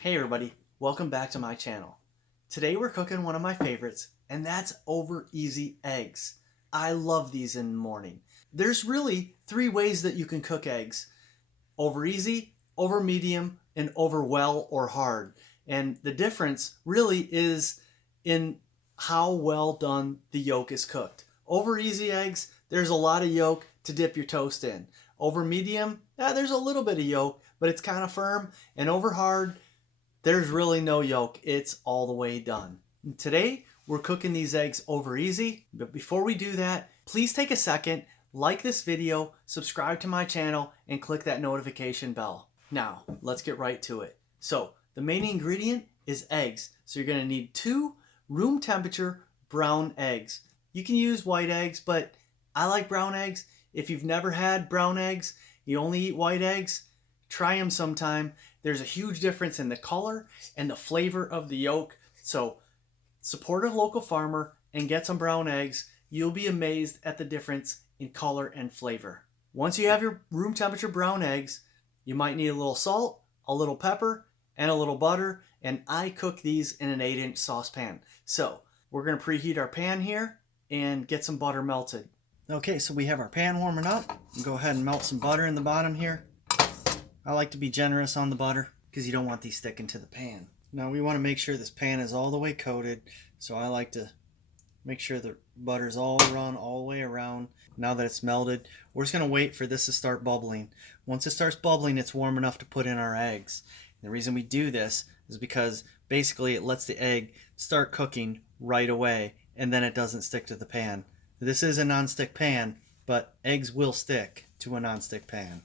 Hey everybody, welcome back to my channel. Today we're cooking one of my favorites, and that's over easy eggs. I love these in the morning. There's really three ways that you can cook eggs: over easy, over medium, and over well or hard. And the difference really is in how well done the yolk is cooked. Over easy eggs, there's a lot of yolk to dip your toast in. Over medium, there's a little bit of yolk, but it's kind of firm. And over hard, there's really no yolk. It's all the way done. And today, we're cooking these eggs over easy. But before we do that, please take a second, like this video, subscribe to my channel, and click that notification bell. Now, let's get right to it. So, the main ingredient is eggs. So you're going to need 2 room temperature brown eggs. You can use white eggs, but I like brown eggs. If you've never had brown eggs, you only eat white eggs, try them sometime. There's a huge difference in the color and the flavor of the yolk. So support a local farmer and get some brown eggs. You'll be amazed at the difference in color and flavor. Once you have your room temperature brown eggs, you might need a little salt, a little pepper, and a little butter. And I cook these in an 8-inch saucepan. So we're going to preheat our pan here and get some butter melted. Okay, so we have our pan warming up. Go ahead and melt some butter in the bottom here. I like to be generous on the butter because you don't want these sticking to the pan. Now we want to make sure this pan is all the way coated, so I like to make sure the butter's all run all the way around. Now that it's melted, we're just going to wait for this to start bubbling. Once it starts bubbling, it's warm enough to put in our eggs. And the reason we do this is because basically it lets the egg start cooking right away, and then it doesn't stick to the pan. This is a non-stick pan, but eggs will stick to a non-stick pan.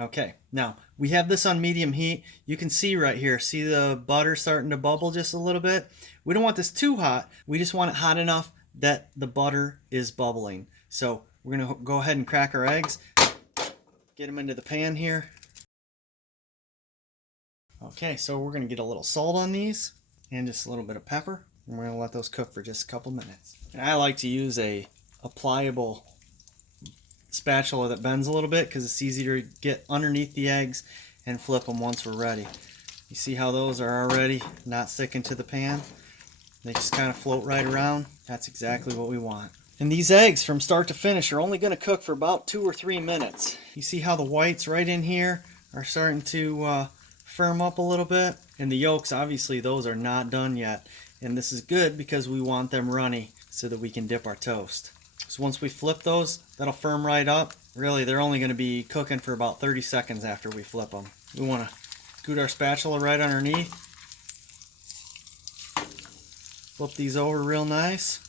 Okay, now we have this on medium heat. You can see right here, see the butter starting to bubble just a little bit. We don't want this too hot. We just want it hot enough that the butter is bubbling. So we're going to go ahead and crack our eggs. Get them into the pan here. Okay, so we're going to get a little salt on these and just a little bit of pepper. And we're going to let those cook for just a couple minutes. And I like to use a pliable spatula that bends a little bit because it's easier to get underneath the eggs and flip them once we're ready. You see how those are already not sticking to the pan? They just kind of float right around. That's exactly what we want. And these eggs from start to finish are only going to cook for about 2 or 3 minutes. You see how the whites right in here are starting to firm up a little bit? And the yolks, obviously, those are not done yet. And this is good because we want them runny so that we can dip our toast. So once we flip those, that'll firm right up. Really, they're only going to be cooking for about 30 seconds after we flip them. We want to scoot our spatula right underneath. Flip these over real nice.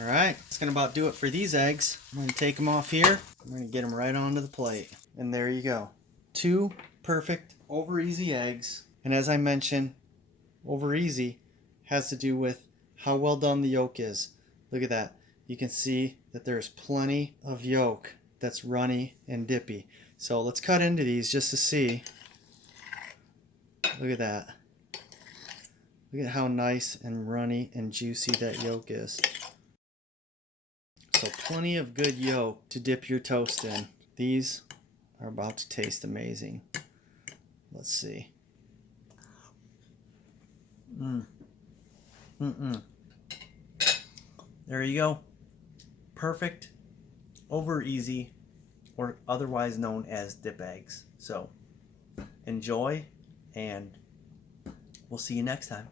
Alright, that's going to about do it for these eggs. I'm going to take them off here. I'm going to get them right onto the plate. And there you go. 2 perfect over easy eggs. And as I mentioned, over easy has to do with how well done the yolk is. Look at that. You can see that there's plenty of yolk that's runny and dippy. So let's cut into these just to see. Look at that. Look at how nice and runny and juicy that yolk is. So plenty of good yolk to dip your toast in. These are about to taste amazing. Let's see. There you go. Perfect, over easy, or otherwise known as dip eggs. So enjoy, and we'll see you next time.